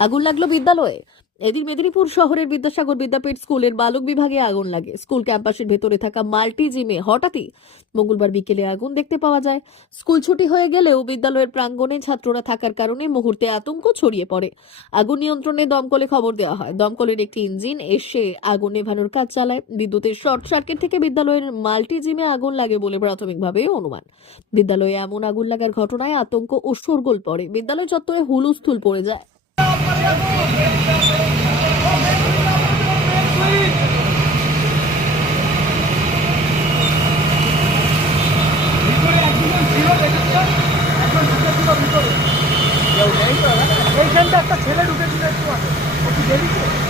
আগুন লাগল বিদ্যালয়ে। এদিন মেদিনীপুর শহরের বিদ্যাসাগর বিদ্যাপীঠ স্কুলের বালক বিভাগে আগুন লাগে। স্কুল ক্যাম্পাসের ভেতরে থাকা মাল্টি জিমে হঠাৎই মঙ্গলবার বিকেলে আগুন দেখতে পাওয়া যায়। স্কুল ছুটি হয়ে গেলেও বিদ্যালয়ের প্রাঙ্গণে ছাত্ররা থাকার কারণে মুহূর্তে আতঙ্ক ছড়িয়ে পড়ে। আগুন নিয়ন্ত্রণে দমকলে খবর দেওয়া হয়। দমকলের একটি ইঞ্জিন এসে আগুন নেভানোর কাজ চালায়। বিদ্যুতের শর্ট সার্কিট থেকে বিদ্যালয়ের মাল্টি জিমে আগুন লাগে বলে প্রাথমিকভাবে অনুমান। বিদ্যালয়ে এমন আগুন লাগার ঘটনায় আতঙ্ক ও শোরগোল পড়ে। বিদ্যালয় চত্বরে হুলুস্থুল পড়ে যায়। এইখানটা একটা ছেলে ঢুকেছিল একটু আগে। একটু দেরিতে আগুন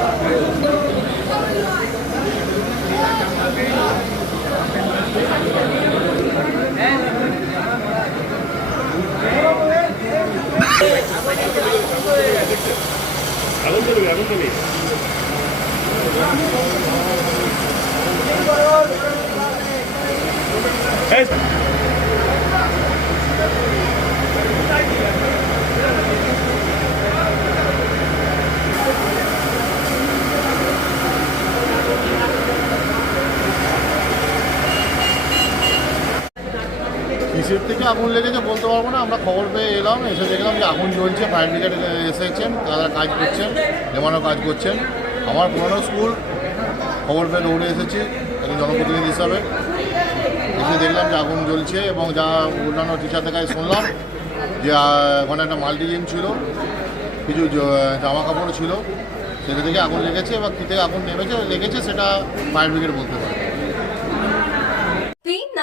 Hey. কিসের থেকে আগুন লেগেছে বলতে পারব না। আমরা খবর পেয়ে এলাম, এসে দেখলাম যে আগুন জ্বলছে ফায়ার ব্রিগেড এসেছেন, তারা কাজ করছেন নেমানোর কাজ করছেন। আমার পুরনো স্কুল, খবর পেয়ে দৌড়ে এসেছি, একজন জনপ্রতিনিধি হিসাবে। এসে দেখলাম যে আগুন জ্বলছে এবং যা অন্যান্য টিচারদের কাছে শুনলাম যে ওখানে একটা মাল্টি জিম ছিল, কিছু জামা কাপড় ছিল, সেটা থেকে আগুন লেগেছে, এবার কী থেকে আগুন নেমেছে, লেগেছে সেটা ফায়ার ব্রিগেড বলতে পারে।